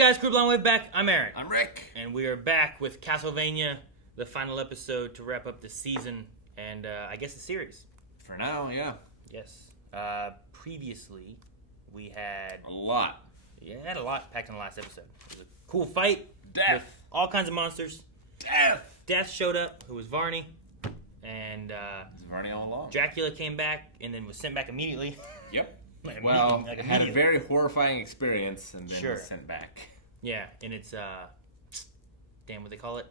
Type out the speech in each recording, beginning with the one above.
guys, Crew Blonde Wave back. I'm Eric. I'm Rick. And we are back with Castlevania, the final episode to wrap up the season and I guess the series. For now, yeah. Yes. Previously, we had... A lot. Yeah, had a lot packed in the last episode. It was a cool fight. Death. With all kinds of monsters. Death showed up, who was Varney. And It's Varney all along. Dracula came back and then was sent back immediately. Yep. Well, had a very horrifying experience and then Sure. was sent back. Yeah, and it's, damn, what they call it?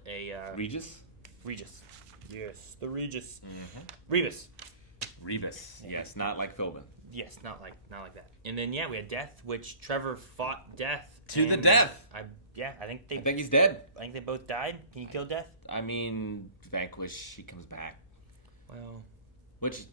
Regis? Regis. Yes, the Regis. Mm-hmm. Rebus. Yes, not like Philbin. Yes, not like that. And then we had Death, which Trevor fought Death To the death. I think I think he's dead. I think they both died. Can you kill Death? I mean, Vanquish, he comes back. Well, Which,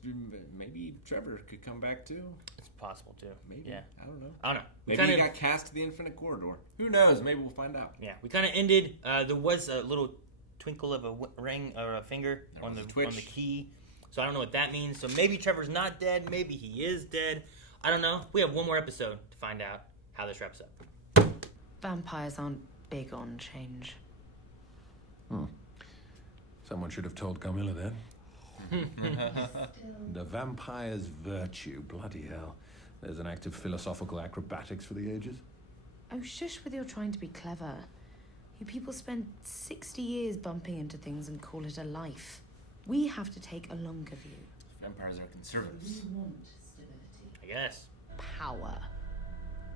maybe Trevor could come back too. it's possible too. Maybe. Yeah. I don't know. I don't know. Maybe he got cast to the Infinite Corridor. Who knows? Maybe we'll find out. Yeah, we kind of ended. There was a little twinkle of a ring or a finger on the key. So I don't know what that means. So maybe Trevor's not dead. Maybe he is dead. I don't know. We have one more episode to find out how this wraps up. Vampires aren't big on change. Someone should have told Carmilla then. The vampire's virtue, bloody hell. There's an act of philosophical acrobatics for the ages. Oh, shush with your trying to be clever. You people spend 60 years bumping into things and call it a life. We have to take a longer view. Vampires are conservatives. We want stability. I guess. Power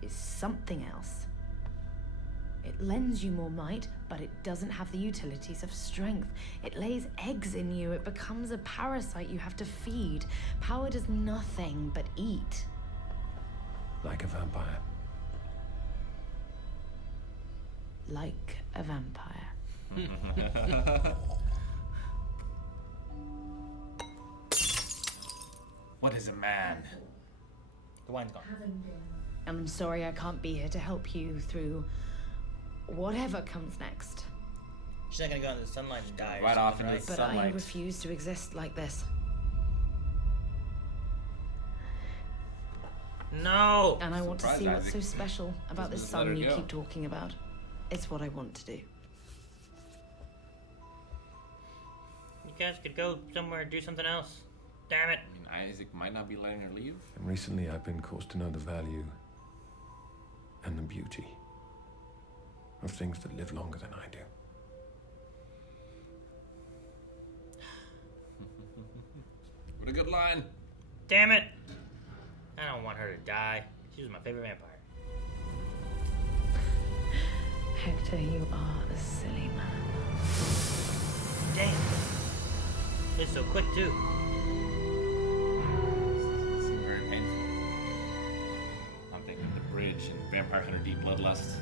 is something else. It lends you more might, but it doesn't have the utilities of strength. It lays eggs in you. It becomes a parasite you have to feed. Power does nothing but eat. Like a vampire. Like a vampire. What is a man? The wine's gone. And I'm sorry I can't be here to help you through whatever comes next. She's not gonna go out in the sunlight and die. Right off into the But sunlight. I refuse to exist like this. No. And I want to Surprise, see what's so Isaac. special about this Just let her sun you go. keep talking about. It's what I want to do. You guys could go somewhere and do something else. Damn it. I mean, Isaac might not be letting her leave. And recently I've been caused to know the value and the beauty of things that live longer than I do. What a good line. Damn it. I don't want her to die. She was my favorite vampire. Hector, you are a silly man. Damn. It's so quick too. It seemed very painful. I'm thinking of the bridge and Vampire Hunter D Bloodlust.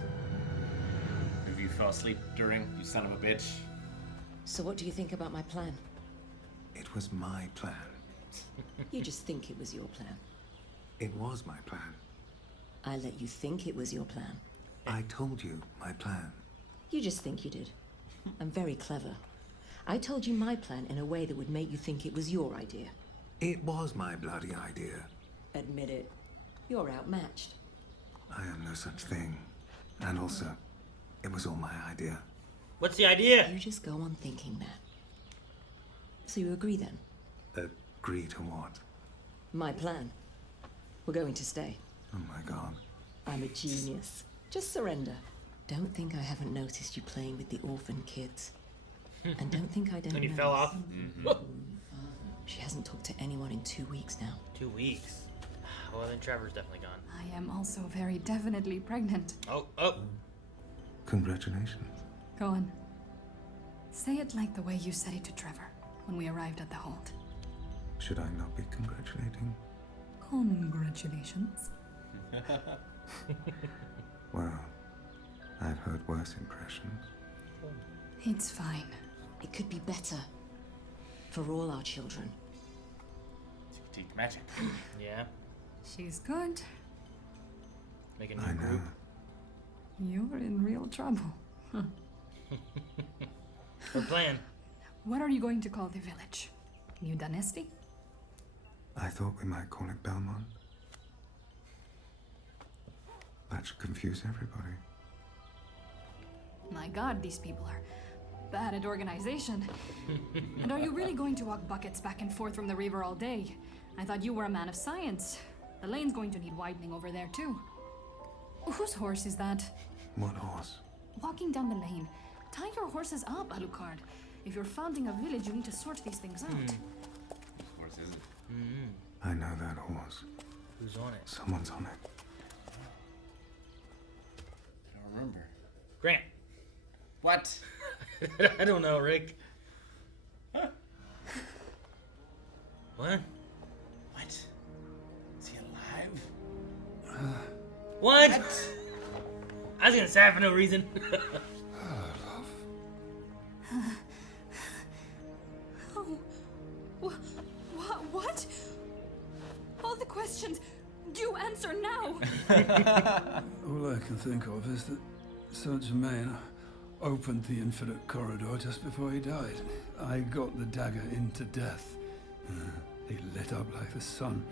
If you fell asleep during, you son of a bitch. So what do you think about my plan? It was my plan. You just think it was your plan. It was my plan. I let you think it was your plan. I told you my plan. You just think you did. I'm very clever. I told you my plan in a way that would make you think it was your idea. It was my bloody idea. Admit it. You're outmatched. I am no such thing. And also, it was all my idea. What's the idea? You just go on thinking that. So you agree then? Agree to what? My plan. We're going to stay. Oh my god. I'm a genius. Just surrender. Don't think I haven't noticed you playing with the orphan kids. And don't think I don't And he know. fell off. She hasn't talked to anyone in 2 weeks now. 2 weeks. Well, then Trevor's definitely gone. I am also very definitely pregnant. Oh. Congratulations. Go on. Say it like the way you said it to Trevor when we arrived at the hold. Should I not be congratulating? Congratulations. Well, I've heard worse impressions. It's fine. It could be better. For all our children. You could teach magic. Yeah. She's good. Make a new I know. group. You're in real trouble. Good plan. What are you going to call the village? New Dynasty? I thought we might call it Belmont. That should confuse everybody. my god, these people are bad at organization. And are you really going to walk buckets back and forth from the river all day? I thought you were a man of science. The lane's going to need widening over there, too. Whose horse is that? What horse? Walking down the lane. Tie your horses up, Alucard. If you're founding a village, you need to sort these things out. Whose horse is it? I know that horse. Who's on it? Someone's on it. I don't remember. Grant. What? I don't know, Rick. What? What? Is he alive? What? I was gonna say it for no reason. Oh, what? All the questions. Do answer now. All I can think of is that Saint Germain opened the infinite corridor just before he died. I got the dagger into death. He lit up like the sun.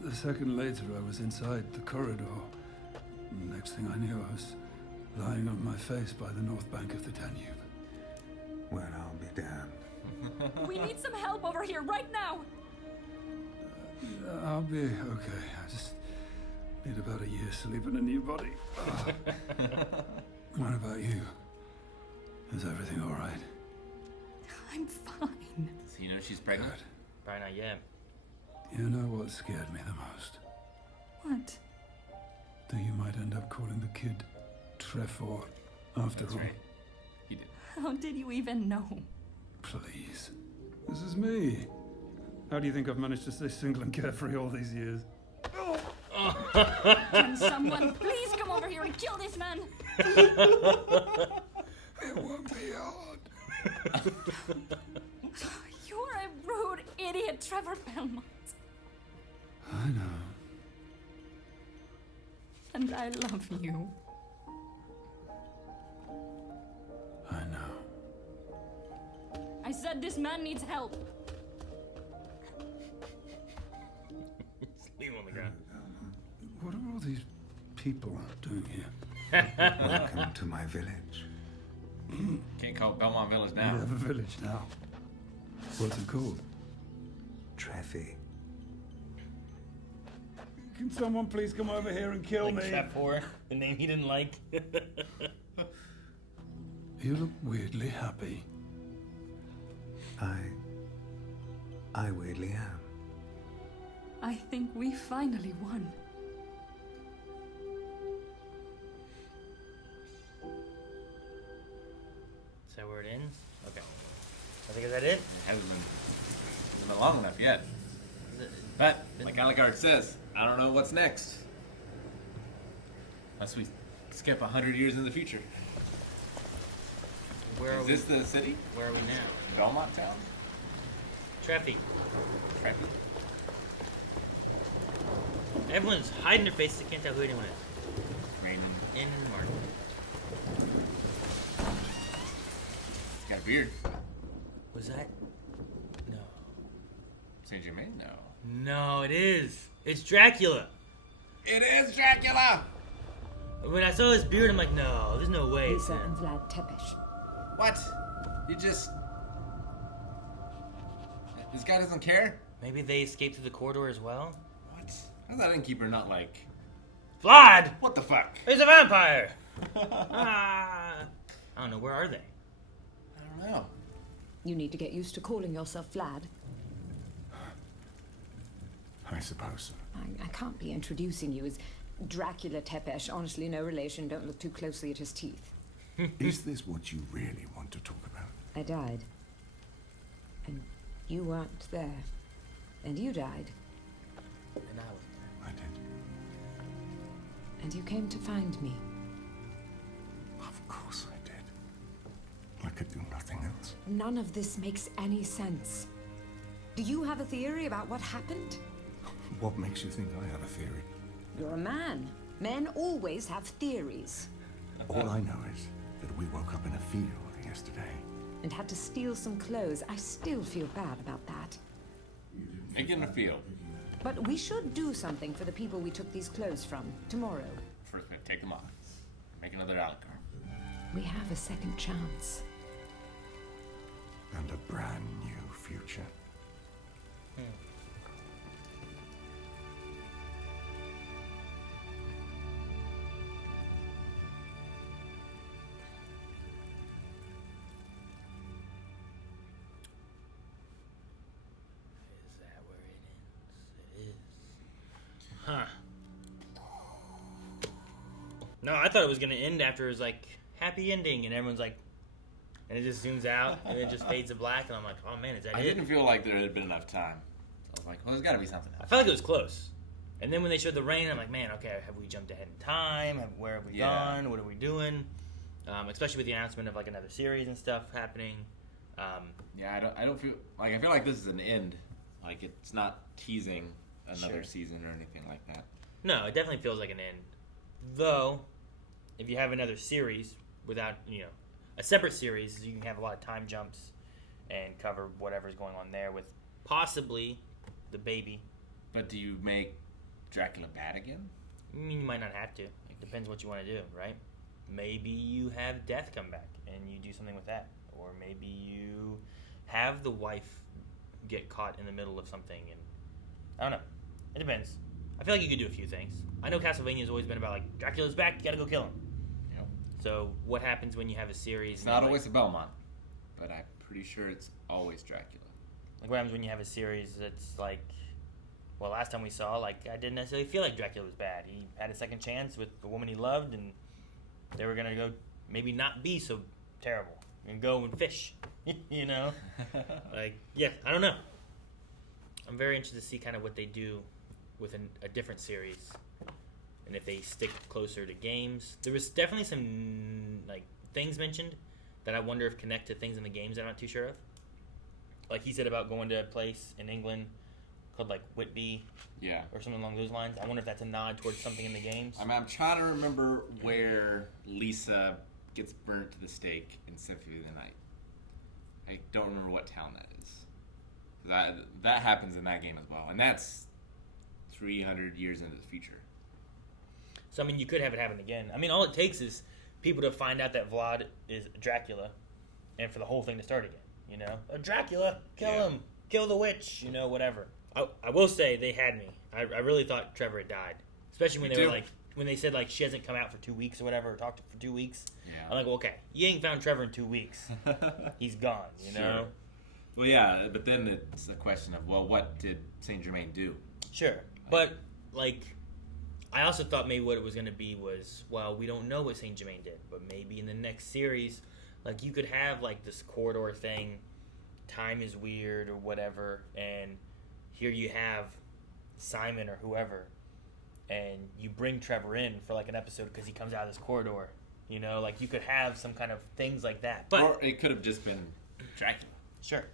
The second later, I was inside the corridor. Next thing I knew, I was lying on my face by the north bank of the Danube. Well, I'll be damned. We need some help over here right now. I'll be okay. I just need about a year's sleep in a new body. What about you? Is everything all right? I'm fine. Does he know she's pregnant? Good. Probably not yet. You know what scared me the most? What? That you might end up calling the kid Trefor after That's all. right. He did. How did you even know? Please. This is me. How do you think I've managed to stay single and carefree all these years? Can someone please come over here and kill this man? It won't be hard. You're a rude idiot, Trevor Belmont. I know. And I love you. I know. I said this man needs help. Just leave him on the ground. What are all these people doing here? Welcome to my village. Can't call it Belmont Village We now. have a village now. What's it called? Treffy. Can someone please come over here and kill Like me? Chef 4, the name he didn't like. You look weirdly happy. I weirdly am. I think we finally won. Is that where it ends? Okay. I think is that it? It hasn't been long enough yet. But, like Alucard says, I don't know what's next. Unless we skip 100 years in the future. Where are Is we? this the city? Where are we now? Belmont Town? Treffy. Treffy? Everyone's hiding their faces. I can't tell who anyone is. Raymond. In and Martin. Got a beard. Was that? No. Saint Germain? No. No, it is. It's Dracula. It is Dracula! When I saw his beard, I'm like, no, there's no way. it's Lisa him. and Vlad Tepesh. What? You just... This guy doesn't care? Maybe they escaped through the corridor as well. What? How's that innkeeper not like... Vlad! What the fuck? He's a vampire! Ah. I don't know, where are they? I don't know. You need to get used to calling yourself Vlad. I suppose. I can't be introducing you as Dracula Tepesh. Honestly, no relation. Don't look too closely at his teeth. Is this what you really want to talk about? I died. And you weren't there. And you died. And I was there. I did. And you came to find me. Of course I did. I could do nothing else. None of this makes any sense. Do you have a theory about what happened? What makes you think I have a theory? You're a man. Men always have theories. All I know is that we woke up in a field yesterday. And had to steal some clothes. I still feel bad about that. Make it in a field. But we should do something for the people we took these clothes from tomorrow. First, we have to take them off. Make another Alucard. We have a second chance. And a brand new future. Is that where it ends? It is. Huh. No, I thought it was going to end after it was like, happy ending, and everyone's like, and it just zooms out, and it just fades to black, and I'm like, oh man, is that I it? didn't feel like there had been enough time. I was like, well, there's got to be something I else. felt like it was close. And then when they showed the rain, I'm like, man, okay, have we jumped ahead in time? Where have we gone? What are we doing? Especially with the announcement of like another series and stuff happening. Yeah, I don't feel like, I feel like this is an end. Like, it's not teasing another Sure. season or anything like that. No, it definitely feels like an end. Though, if you have another series without, a separate series, you can have a lot of time jumps and cover whatever's going on there with possibly the baby. But do you make Dracula bad again? I mean, you might not have to. It depends what you want to do, right? Maybe you have Death come back and you do something with that. Or maybe you have the wife get caught in the middle of something. And I don't know. It depends. I feel like you could do a few things. I know Castlevania has always been about, like, Dracula's back, you gotta go kill him. Yep. So what happens when you have a series? It's not always a Belmont, but I'm pretty sure it's always Dracula. Like, what happens when you have a series that's like, well, last time we saw, like, I didn't necessarily feel like Dracula was bad. He had a second chance with the woman he loved, and they were gonna go maybe not be so terrible and go and fish, Like, yeah, I don't know. I'm very interested to see kind of what they do with a different series, and if they stick closer to games. There was definitely some like things mentioned that I wonder if connect to things in the games that I'm not too sure of. Like he said about going to a place in England called like Whitby, Yeah. or something along those lines. I wonder if that's a nod towards something in the games. I'm trying to remember where Lisa gets burnt to the stake in Symphony of the Night. I don't remember what town that is. That happens in that game as well, and that's 300 years into the future. So I mean, you could have it happen again. I mean, all it takes is people to find out that Vlad is Dracula, and for the whole thing to start again. Dracula, kill him, kill the witch, whatever. I will say they had me. I really thought Trevor had died, especially when when they said like she hasn't come out for 2 weeks or whatever, or talked for 2 weeks. Yeah. I'm like, well, okay, you ain't found Trevor in 2 weeks. He's gone. Sure. Well, yeah, but then it's a question of, well, what did Saint Germain do? Sure, but like, I also thought maybe what it was going to be was, well, we don't know what Saint Germain did, but maybe in the next series, like you could have like this corridor thing, time is weird or whatever, and here you have Simon or whoever, and you bring Trevor in for like an episode because he comes out of this corridor. Like you could have some kind of things like that, but Or it could have just been Dracula. sure,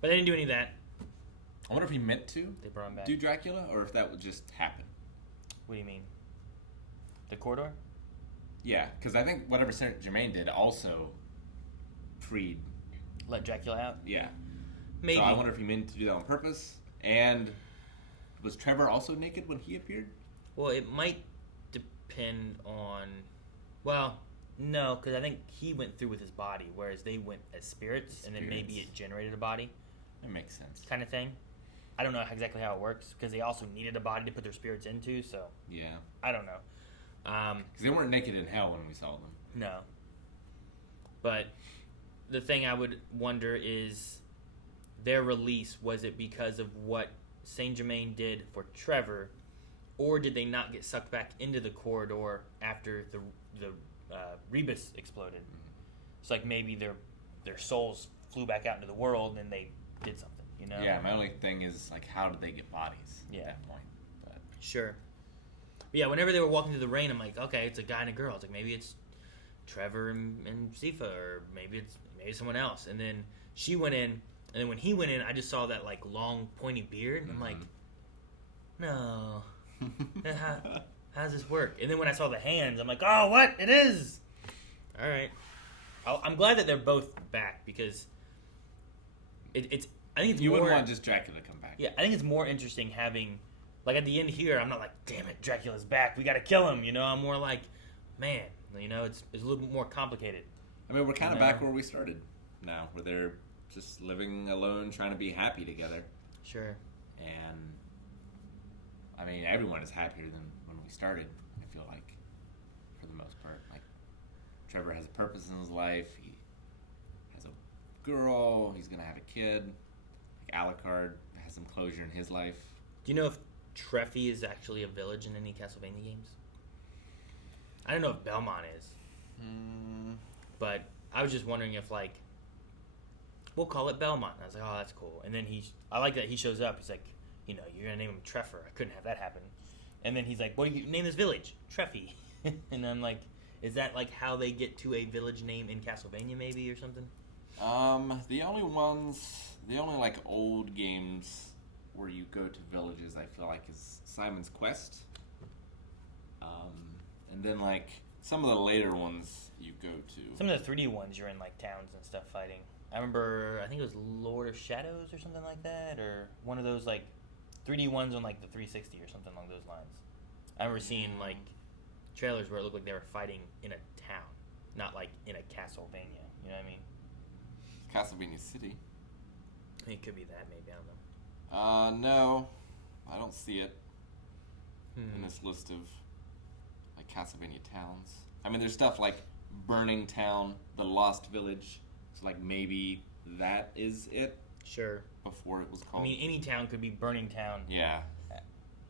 but they didn't do any of that. I wonder if he meant to They brought him back. do Dracula, or if that would just happen. What do you mean? The corridor? Yeah, because I think whatever Saint Germain did also freed. Let Dracula out? Yeah. Maybe. So I wonder if he meant to do that on purpose. And was Trevor also naked when he appeared? Well, it might depend on... Well, no, because I think he went through with his body, whereas they went as spirits, and then maybe it generated a body That makes sense. kind of thing. I don't know exactly how it works, because they also needed a body to put their spirits into, so Yeah. I don't know. Because they weren't naked in hell when we saw them. No. But the thing I would wonder is their release, was it because of what Saint Germain did for Trevor, or did they not get sucked back into the corridor after the Rebus exploded? It's like maybe their souls flew back out into the world and they did something, Yeah, my only thing is, like, how did they get bodies at that point? But Sure. But yeah, whenever they were walking through the rain, I'm like, okay, it's a guy and a girl. It's like, maybe it's Trevor and Sifa, or maybe it's someone else. And then she went in, and then when he went in, I just saw that like long pointy beard, and I'm like, no, how does this work? And then when I saw the hands, I'm like, oh, what? It is. All right. I'm glad that they're both back, because it's. I think it's you more, wouldn't want just Dracula to come back. Yeah, I think it's more interesting having, like, at the end here, I'm not like, damn it, Dracula's back, we gotta kill him. I'm more like, man, You know, it's a little bit more complicated. I mean, we're kind of back where we started now, where they're just living alone, trying to be happy together. Sure. And, I mean, everyone is happier than when we started, I feel like, for the most part. Like, Trevor has a purpose in his life. He has a girl. He's going to have a kid. Like, Alucard has some closure in his life. Do you know if Treffy is actually a village in any Castlevania games? I don't know if Belmont is. But I was just wondering if, like, we'll call it Belmont. And I was like, oh, that's cool. And then I like that he shows up. He's like, you know, you're going to name him Treffer. I couldn't have that happen. And then he's like, what do you name this village? Treffy. And I'm like, is that, like, how they get to a village name in Castlevania, maybe, or something? The only, like, old games where you go to villages, I feel like, is Simon's Quest. And then, like, some of the later ones you go to. Some of the 3D ones, you're in, like, towns and stuff fighting. I remember, I think it was Lord of Shadows or something like that, or one of those, like, 3D ones on, like, the 360 or something along those lines. I remember seeing, like, trailers where it looked like they were fighting in a town, not, like, in a Castlevania. You know what I mean? Castlevania City. I mean, it could be that, maybe. I don't know. No. I don't see it in this list of, like, Castlevania towns. I mean, there's stuff like Burning Town, The Lost Village. So, like, maybe that is it. Sure. Before it was called. I mean, any town could be Burning Town. Yeah.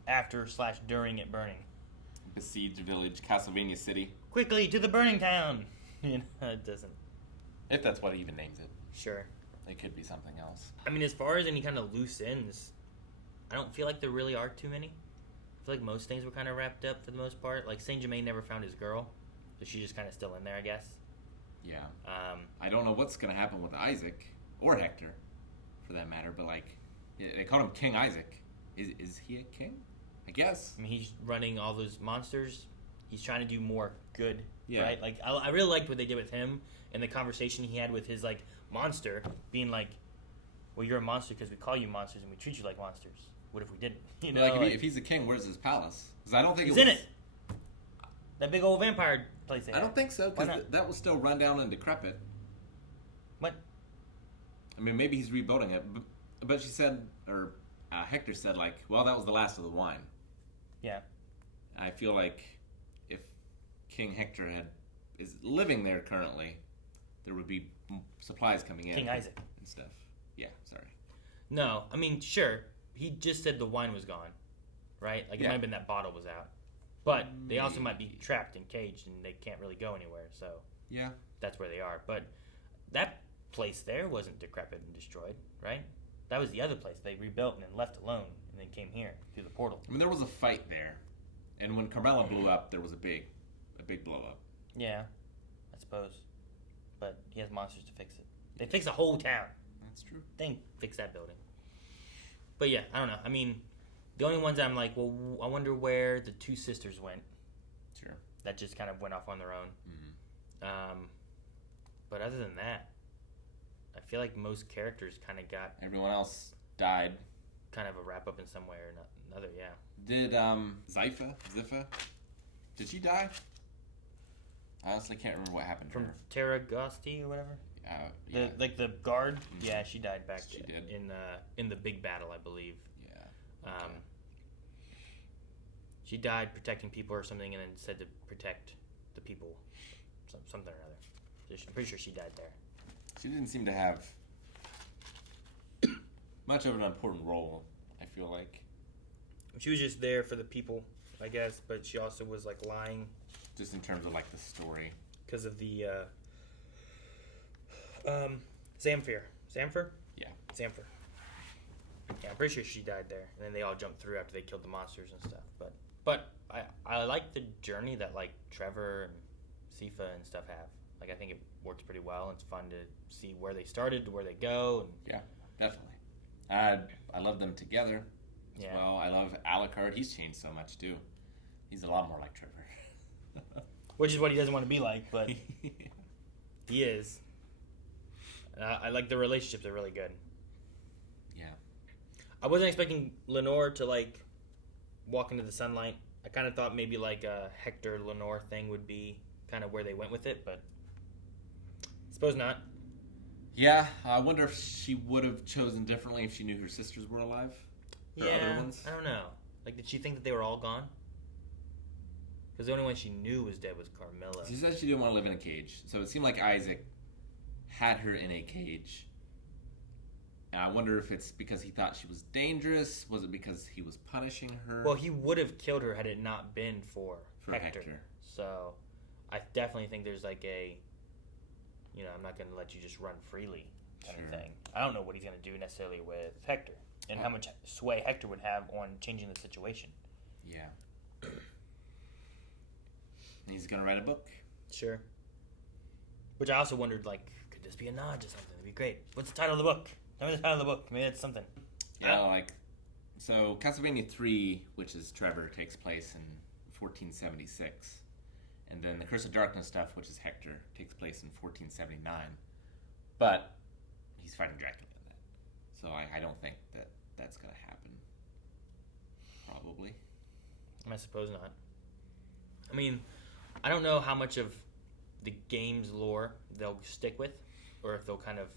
After/during it burning. Besieged Village, Castlevania City. Quickly to the Burning Town! You know, it doesn't. If that's what it even names it. Sure. It could be something else. I mean, as far as any kind of loose ends, I don't feel like there really are too many. I feel like most things were kind of wrapped up for the most part. Like, Saint Germain never found his girl, so she's just kind of still in there, I guess. Yeah. I don't know what's going to happen with Isaac, or Hector, for that matter, but, like, they called him King Isaac. Is he a king? I guess. I mean, he's running all those monsters. He's trying to do more good, yeah. Right? Like, I really liked what they did with him and the conversation he had with his, like, monster, being like, well, you're a monster because we call you monsters and we treat you like monsters. What if we didn't? You know, like, if he's a king, where's his palace? Because I don't think he's in it. That big old vampire place they I don't think so, because that was still run down and decrepit. What? I mean, maybe he's rebuilding it, but she said, or Hector said, like, well, that was the last of the wine. Yeah. I feel like if King Hector is living there currently, there would be supplies coming in. King Isaac. And stuff. Yeah, sorry. No, I mean, sure. He just said the wine was gone, right? Like, it might have been that bottle was out. But they also might be trapped and caged, and they can't really go anywhere, so... Yeah. That's where they are. But that place there wasn't decrepit and destroyed, right? That was the other place they rebuilt and then left alone, and then came here, through the portal. I mean, there was a fight there. And when Carmela blew up, there was a big blow up. Yeah, I suppose. But he has monsters to fix it. They fix a whole town. That's true. They didn't fix that building. But yeah, I don't know. I mean, the only ones I'm like, well, I wonder where the two sisters went. Sure. That just kind of went off on their own. Mm-hmm. But other than that, I feel like most characters kind of got... Everyone else died. Kind of a wrap-up in some way or another, yeah. Did Ziffa, did she die? I honestly can't remember what happened to her. From Terragosti or whatever? Yeah. The guard? Mm-hmm. Yeah, she died back she did. in the big battle, I believe. Yeah. Okay. She died protecting people or something and then said to protect the people. Something or other. I'm pretty sure she died there. She didn't seem to have much of an important role, I feel like. She was just there for the people, I guess, but she also was, like, lying. Just in terms of, like, the story. Because of the, Zamfir. Zamfir? Yeah. Zamfir. Yeah, I'm pretty sure she died there. And then they all jumped through after they killed the monsters and stuff. But I like the journey that, like, Trevor and Sifa and stuff have. Like, I think it works pretty well. It's fun to see where they started to where they go. And yeah, definitely. I love them together as well. I love Alucard. He's changed so much, too. He's a lot more like Trevor. Which is what he doesn't want to be like, but he is. I like the relationships are really good. Yeah. I wasn't expecting Lenore to, like, walk into the sunlight. I kind of thought maybe, like, a Hector-Lenore thing would be kind of where they went with it, but suppose not. Yeah, I wonder if she would have chosen differently if she knew her sisters were alive. Her Yeah, other ones. I don't know. Like, did she think that they were all gone? Because the only one she knew was dead was Carmilla. She said she didn't want to live in a cage, so it seemed like Isaac had her in a cage. And I wonder if it's because he thought she was dangerous. Was it because he was punishing her? Well, he would have killed her had it not been for Hector. Hector. So, I definitely think there's like a, I'm not going to let you just run freely kind of thing. I don't know what he's going to do necessarily with Hector and how much sway Hector would have on changing the situation. Yeah. And he's going to write a book. Sure. Which I also wondered, like, could this be a nod to something? It'd be great. What's the title of the book? Tell me the title of the book. Maybe it's something. Yeah, so Castlevania 3, which is Trevor, takes place in 1476. And then the Curse of Darkness stuff, which is Hector, takes place in 1479. But he's fighting Dracula in that. So I don't think that that's going to happen. Probably. I suppose not. I mean, I don't know how much of the game's lore they'll stick with, or if they'll kind of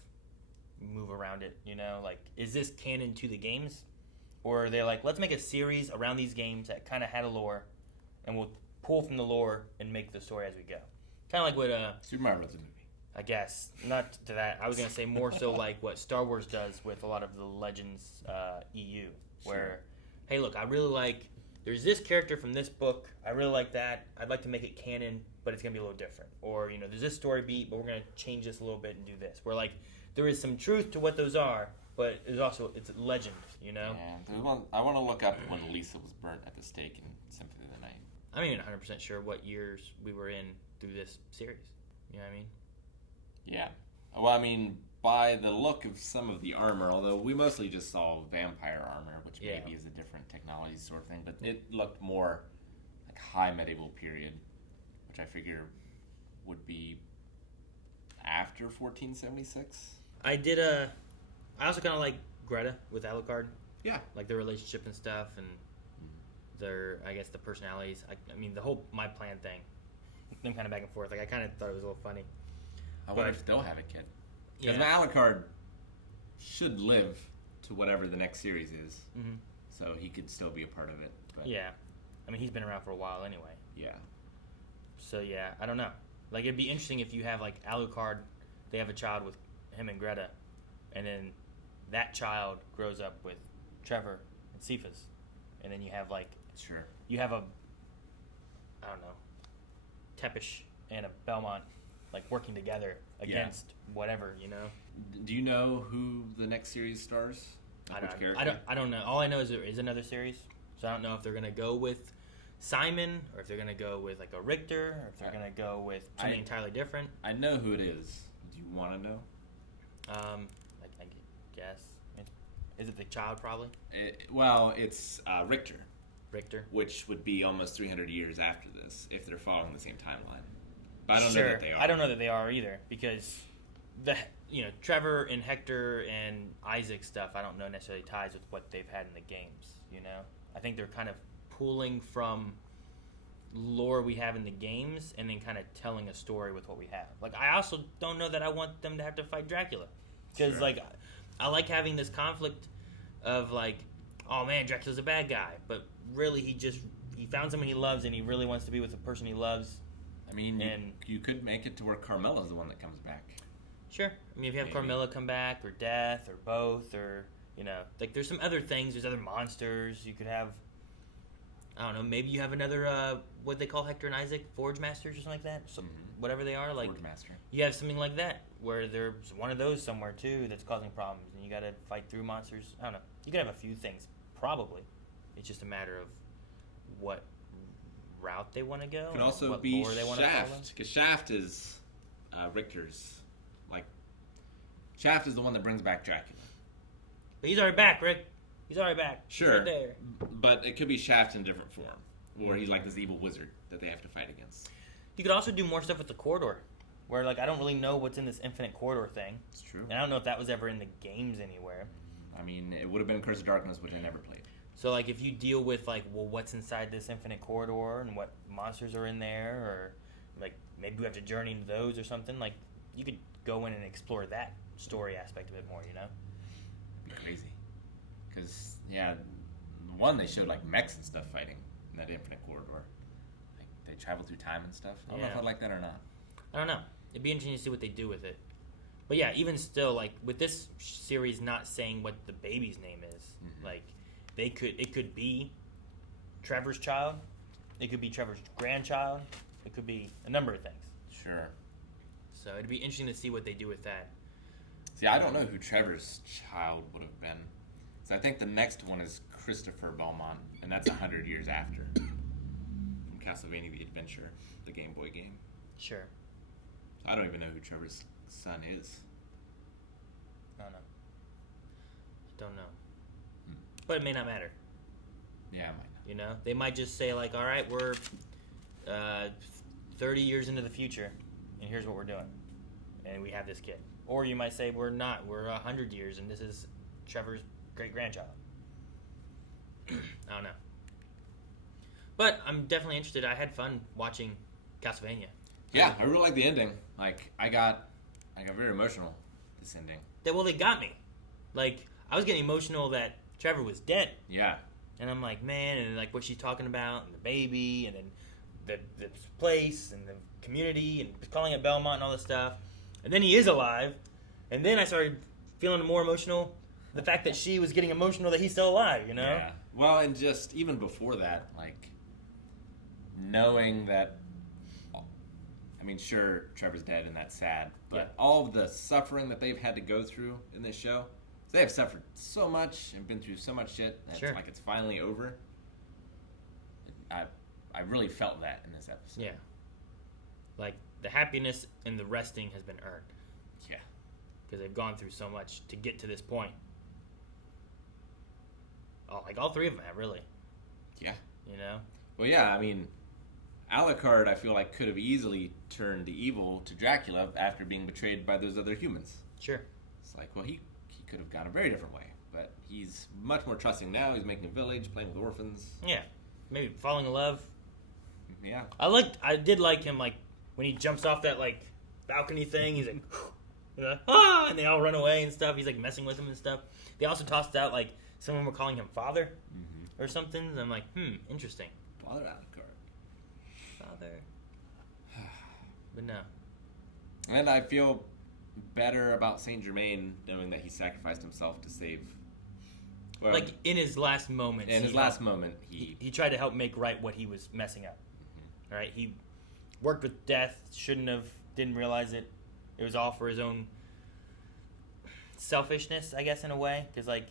move around it, Like, is this canon to the games? Or are they like, let's make a series around these games that kind of had a lore, and we'll pull from the lore and make the story as we go. Kind of like what Super Mario Bros. Movie. I guess. Not to that. I was going to say more so like what Star Wars does with a lot of the Legends EU, where, hey, look, I really like, there's this character from this book. I really like that. I'd like to make it canon, but it's going to be a little different. Or, there's this story beat, but we're going to change this a little bit and do this. Where, like, there is some truth to what those are, but it's legend, Yeah, I want to look up when Lisa was burnt at the stake in Symphony of the Night. I'm not even 100% sure what years we were in through this series. You know what I mean? Yeah. Well, I mean, by the look of some of the armor, although we mostly just saw vampire armor, which maybe is a different technology sort of thing, but it looked more like high medieval period, which I figure would be after 1476. I also kind of like Greta with Alucard. Yeah. Like their relationship and stuff, and the personalities. I mean, the whole My Plan thing, them kind of back and forth. Like, I kind of thought it was a little funny. I wonder if they'll have a kid. Because Alucard should live to whatever the next series is, so he could still be a part of it. But yeah. I mean, he's been around for a while anyway. Yeah. So, yeah, I don't know. Like, it'd be interesting if you have, like, Alucard, they have a child with him and Greta, and then that child grows up with Trevor and Cephas, and then you have, like... Sure. You have a, I don't know, Tepish and a Belmont, like, working together against whatever, Do you know who the next series stars? I don't know. All I know is there is another series, so I don't know if they're going to go with Simon, or if they're going to go with, like, a Richter, or if they're going to go with something entirely different. I know who it is. Do you want to know? I guess. Is it the child, probably? It's Richter. Richter. Which would be almost 300 years after this, if they're following the same timeline. But I don't know that they are. I don't know that they are either, because Trevor and Hector and Isaac stuff, I don't know necessarily ties with what they've had in the games, I think they're kind of pulling from lore we have in the games and then kind of telling a story with what we have. Like, I also don't know that I want them to have to fight Dracula. Because, like, I like having this conflict of, like, oh man, Dracula's a bad guy, but really he found someone he loves and he really wants to be with the person he loves. I mean, you could make it to where Carmella's the one that comes back. Sure. I mean, if you have Carmilla come back, or Death, or both, or, like, there's some other things, there's other monsters. You could have, I don't know, maybe you have another, what they call Hector and Isaac, Forge Masters or something like that, so, whatever they are. Like, Forge Master. You have something like that, where there's one of those somewhere, too, that's causing problems, and you gotta fight through monsters. I don't know. You could have a few things, probably. It's just a matter of what route they want to go. It could also be Shaft, because Shaft is Richter's. Like, Shaft is the one that brings back Dracula. But he's already back, Rick. He's already back. Sure. He's right there. But it could be Shaft in different form, where he's like this evil wizard that they have to fight against. You could also do more stuff with the corridor, where, like, I don't really know what's in this infinite corridor thing. It's true. And I don't know if that was ever in the games anywhere. I mean, it would have been Curse of Darkness, which I never played. So, like, if you deal with, like, well, what's inside this infinite corridor and what monsters are in there, or, like, maybe we have to journey into those or something. Like, you could go in and explore that story aspect a bit more, you know? Be crazy. Because, yeah, one, they showed, like, mechs and stuff fighting in that infinite corridor. Like, they travel through time and stuff. I don't know if I'd like that or not. I don't know. It'd be interesting to see what they do with it. But yeah, even still, like, with this series not saying what the baby's name is, like, it could be Trevor's child, it could be Trevor's grandchild, it could be a number of things. Sure. So it'd be interesting to see what they do with that. See, I don't know who Trevor's child would have been. So I think the next one is Christopher Belmont, and that's 100 years after. From Castlevania The Adventure, the Game Boy game. Sure. I don't even know who Trevor's son is. I don't know. But it may not matter. Yeah, it might not. You know? They might just say, like, all right, we're 30 years into the future, and here's what we're doing. And we have this kid. Or you might say, we're not. We're 100 years, and this is Trevor's great-grandchild. I don't know. But I'm definitely interested. I had fun watching Castlevania. Yeah, I really like the ending. Like, I got very emotional this ending. Well, they got me. Like, I was getting emotional that Trevor was dead. Yeah. And I'm like, man, and like what she's talking about, and the baby, and then the place, and the community, and calling it Belmont and all this stuff. And then he is alive. And then I started feeling more emotional. The fact that she was getting emotional that he's still alive, you know? Yeah. Well, and just even before that, like, knowing that, I mean, sure, Trevor's dead and that's sad, but all of the suffering that they've had to go through in this show, they have suffered so much and been through so much shit that it's like it's finally over. I really felt that in this episode. Yeah. Like, the happiness and the resting has been earned. Yeah. Because they've gone through so much to get to this point. Oh, like, all three of them have, really. Yeah. You know? Well, yeah, I mean, Alucard, I feel like, could have easily turned evil to Dracula after being betrayed by those other humans. Sure. It's like, well, he could have gone a very different way. But he's much more trusting now. He's making a village, playing with orphans. Yeah. Maybe falling in love. Yeah. I did like him, like, when he jumps off that, like, balcony thing, he's like, ah, and they all run away and stuff. He's, like, messing with him and stuff. They also tossed out, like, some of them were calling him Father or something. And I'm like, interesting. Father Alucard. Father. But no. And I feel better about Saint Germain knowing that he sacrificed himself to save. Well, like, in his last moments. In his last moment, he tried to help make right what he was messing up. Right? He worked with death, shouldn't have, didn't realize it. It was all for his own selfishness, I guess, in a way. Because, like,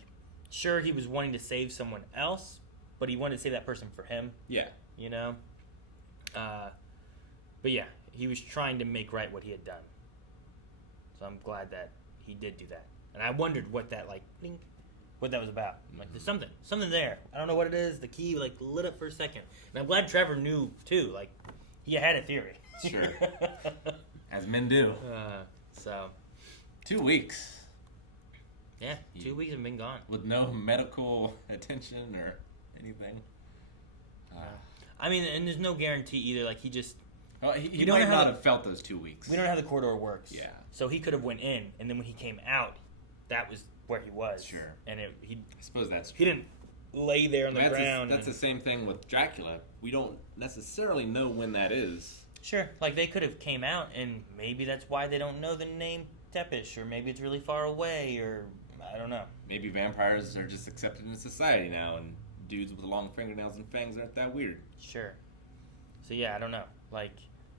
sure, he was wanting to save someone else, but he wanted to save that person for him. Yeah. You know? But yeah, he was trying to make right what he had done. So I'm glad that he did do that. And I wondered what that, like, what that was about. I'm like, there's something there. I don't know what it is. The key, like, lit up for a second. And I'm glad Trevor knew, too. Like, he had a theory. Sure. As men do. So. 2 weeks. Yeah, 2 weeks have been gone. With no medical attention or anything. I mean, and there's no guarantee either. Like, he just... Well, he might not have felt those 2 weeks. We don't know how the corridor works. Yeah. So he could have went in, and then when he came out, that was where he was. Sure. And I suppose that's true. He didn't lay there on the ground. That's the same thing with Dracula. We don't necessarily know when that is. Sure. Like, they could have came out, and maybe that's why they don't know the name Tepish, or maybe it's really far away, or I don't know. Maybe vampires are just accepted in society now, and dudes with long fingernails and fangs aren't that weird. Sure. So yeah, I don't know. Like,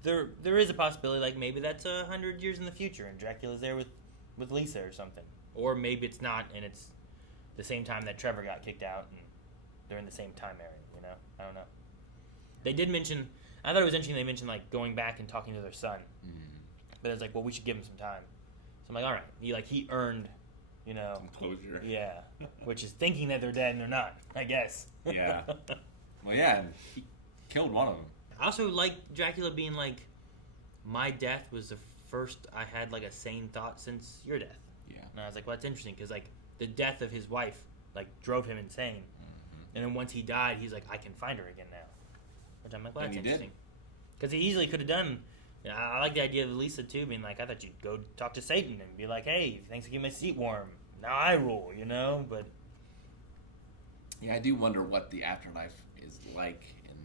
there is a possibility, like, maybe that's 100 years in the future, and Dracula's there with Lisa or something. Or maybe it's not, and it's the same time that Trevor got kicked out, and they're in the same time area, you know? I don't know. They did mention, I thought it was interesting they mentioned, like, going back and talking to their son. But it's like, well, we should give him some time. So I'm like, all right. He earned, you know. Some closure. Yeah. Which is thinking that they're dead and they're not, I guess. Yeah. Well, yeah, he killed one of them. I also like Dracula being like, my death was the first I had, like, a sane thought since your death. Yeah. And I was like, well, that's interesting, because, like, the death of his wife, like, drove him insane. And then once he died, he's like, I can find her again now. Which I'm like, well, that's interesting. Because he easily could have done Yeah, I like the idea of Lisa too, being like, I thought you'd go talk to Satan and be like, hey, thanks for keeping my seat warm. Now I rule, you know? But yeah, I do wonder what the afterlife is like in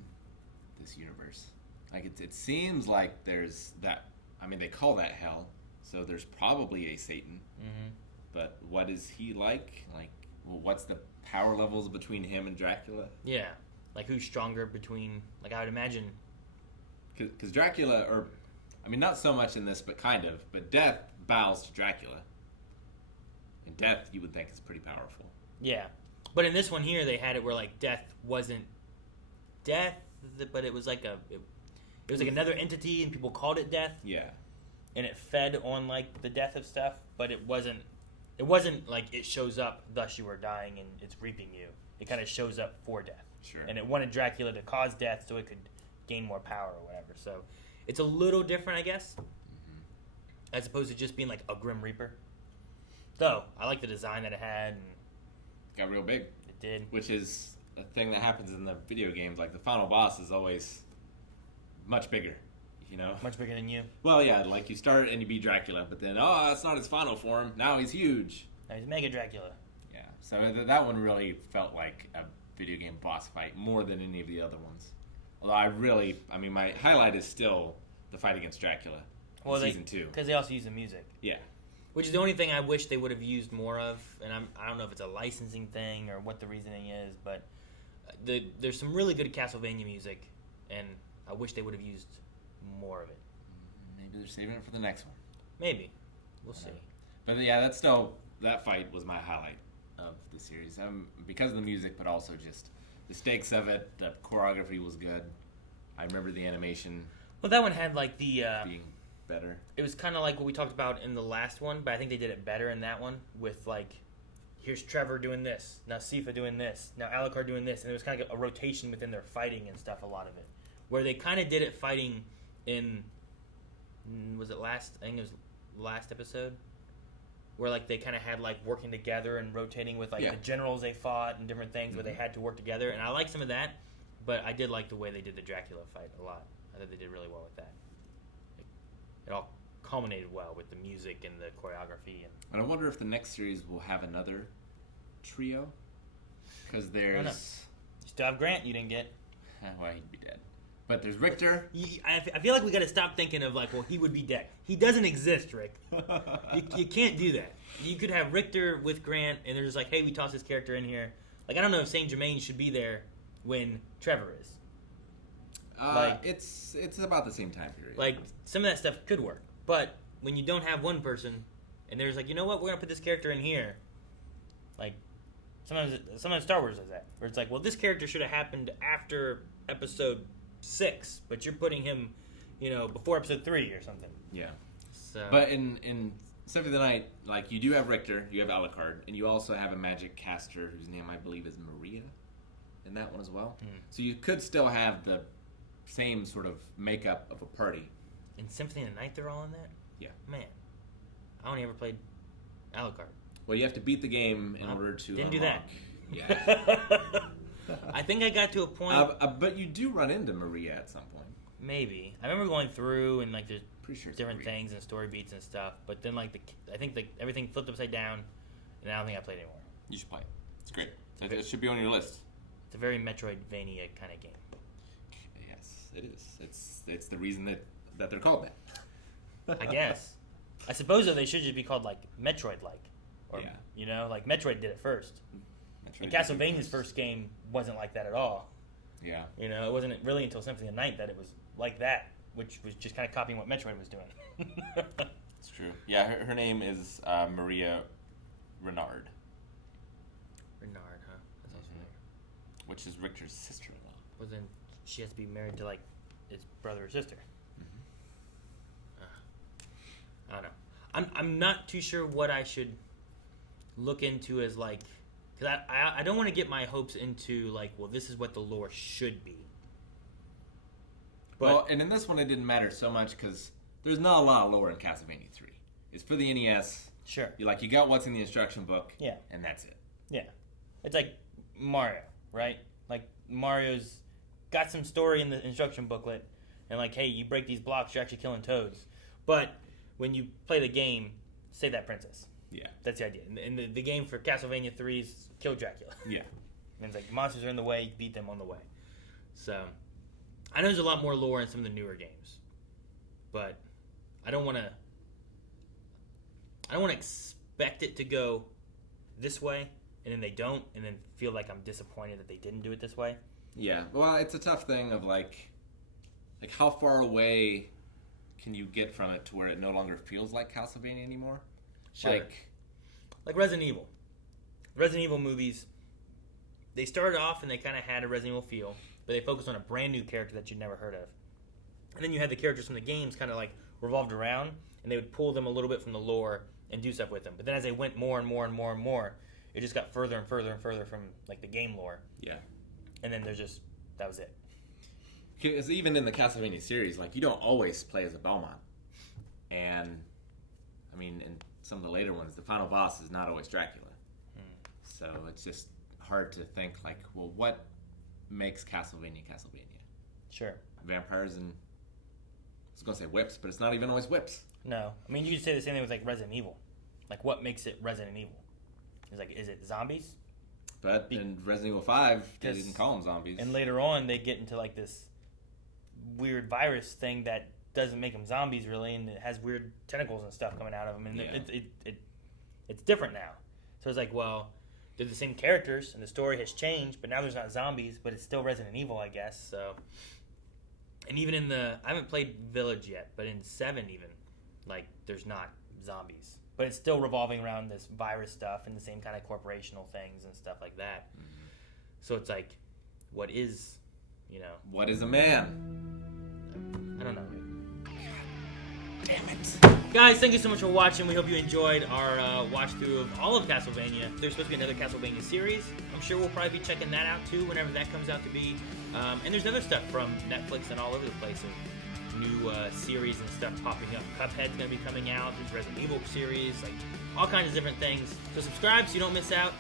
this universe. Like, it seems like there's that. I mean, they call that hell, so there's probably a Satan. Mm-hmm. But what is he like? Like, well, what's the power levels between him and Dracula? Yeah, like who's stronger between? Like I would imagine, because Dracula, or I mean, not so much in this, but kind of. But Death bows to Dracula, and Death you would think is pretty powerful. Yeah, but in this one here, they had it where like Death wasn't Death, but it was like it was like another entity, and people called it Death. Yeah, and it fed on like the death of stuff, but it wasn't like it shows up, thus you are dying, and it's reaping you. It kind of shows up for death. Sure. And it wanted Dracula to cause death so it could gain more power or whatever. So it's a little different, I guess, as opposed to just being like a Grim Reaper. Though I like the design that it had. And got real big. It did. Which is a thing that happens in the video games. Like the final boss is always much bigger. You know? Much bigger than you. Well, yeah, like you start and you beat Dracula, but then, oh, that's not his final form. Now he's huge. Now he's Mega Dracula. Yeah, so that one really felt like a video game boss fight more than any of the other ones. Although my highlight is still the fight against Dracula in Season 2. Because they also use the music. Yeah. Which is the only thing I wish they would have used more of, and I don't know if it's a licensing thing or what the reasoning is, but there's some really good Castlevania music, and I wish they would have used more of it. Maybe they're saving it for the next one. Maybe. We'll see. But yeah, that fight was my highlight of the series. Because of the music, but also just the stakes of it. The choreography was good. I remember the animation. Well, that one had like the being better. It was kind of like what we talked about in the last one, but I think they did it better in that one with like, here's Trevor doing this, now Sifa doing this, now Alucard doing this, and it was kind of a rotation within their fighting and stuff. A lot of it, where they kind of did it fighting in, was it last? I think it was last episode, where like they kind of had like working together and rotating with like the generals they fought and different things where they had to work together, and I like some of that, but I did like the way they did the Dracula fight a lot. I thought they did really well with that. It all culminated well with the music and the choreography. And I wonder if the next series will have another trio, because there's you still have Grant you didn't get. Well, he'd be dead. But there's Richter. I feel like we got to stop thinking of like, well, he would be dead. He doesn't exist, Rick. You can't do that. You could have Richter with Grant, and they're just like, hey, we tossed this character in here. Like, I don't know if Saint Germain should be there when Trevor is. It's about the same time period. Like, some of that stuff could work, but when you don't have one person, and there's like, you know what, we're gonna put this character in here. Like, sometimes Star Wars does that, where it's like, well, this character should have happened after episode 6, but you're putting him, before episode 3 or something. Yeah. So. But in Symphony of the Night, like, you do have Richter, you have Alucard, and you also have a magic caster whose name I believe is Maria in that one as well. So you could still have the same sort of makeup of a party. In Symphony of the Night, they're all in that? Yeah. Man, I only ever played Alucard. Well, you have to beat the game in order to Didn't unlock. do that. Yeah. I think I got to a point. But you do run into Maria at some point. Maybe. I remember going through and like there's Pretty sure it's different Maria. things and story beats and stuff. But then like I think everything flipped upside down, and I don't think I played anymore. You should play it. It's great. It should be on your list. It's a very Metroidvania kind of game. Yes, it is. It's the reason that they're called that. I guess. I suppose that they should just be called like Metroid-like, or Yeah. like Metroid did it first. And Castlevania's first game wasn't like that at all. Yeah. It wasn't really until Symphony of the Night that it was like that, which was just kind of copying what Metroid was doing. It's true. Yeah, her name is Maria Renard. Renard, huh? That sounds familiar. Which is Richter's sister-in-law. Well, then she has to be married to like his brother or sister. I don't know. I'm not too sure what I should look into as like, because I don't want to get my hopes into like, well, this is what the lore should be. But, Well, and in this one, it didn't matter so much because there's not a lot of lore in Castlevania 3. It's for the NES. Sure. You got what's in the instruction book. Yeah. And that's it. Yeah. It's like Mario, right? Like Mario's got some story in the instruction booklet, and like, hey, you break these blocks, you're actually killing toads. But when you play the game, save that princess. Yeah. That's the idea. And the game for Castlevania 3 is kill Dracula. Yeah. And it's like, monsters are in the way, you beat them on the way. So, I know there's a lot more lore in some of the newer games. But I don't want to expect it to go this way, and then they don't, and then feel like I'm disappointed that they didn't do it this way. Yeah. Well, it's a tough thing of like how far away can you get from it to where it no longer feels like Castlevania anymore? Sure. Like Resident Evil. Resident Evil movies, they started off and they kind of had a Resident Evil feel, but they focused on a brand new character that you'd never heard of. And then you had the characters from the games kind of like revolved around, and they would pull them a little bit from the lore and do stuff with them. But then as they went more and more and more and more, it just got further and further and further from like the game lore. Yeah. And then that was it. Because even in the Castlevania series, like, you don't always play as a Belmont. And, I mean, in some of the later ones, the final boss is not always Dracula. So it's just hard to think, like, well, what makes Castlevania Castlevania? Sure. Vampires and, I was going to say whips, but it's not even always whips. No. I mean, you could say the same thing with like Resident Evil. Like, what makes it Resident Evil? Is it zombies? But in Resident Evil 5, they didn't call them zombies. And later on, they get into like this weird virus thing that doesn't make them zombies really, and it has weird tentacles and stuff coming out of them, and it's different now. So it's like, well, they're the same characters, and the story has changed, but now there's not zombies, but it's still Resident Evil, I guess. So, and even in I haven't played Village yet, but in 7 even, like, there's not zombies, but it's still revolving around this virus stuff and the same kind of corporational things and stuff like that. Mm-hmm. So it's like, what is a man? I don't know. Damn it. Guys, thank you so much for watching. We hope you enjoyed our watch through of all of Castlevania. There's supposed to be another Castlevania series. I'm sure we'll probably be checking that out too whenever that comes out to be. And there's other stuff from Netflix and all over the place of new series and stuff popping up. Cuphead's going to be coming out. There's Resident Evil series, like all kinds of different things. So subscribe so you don't miss out.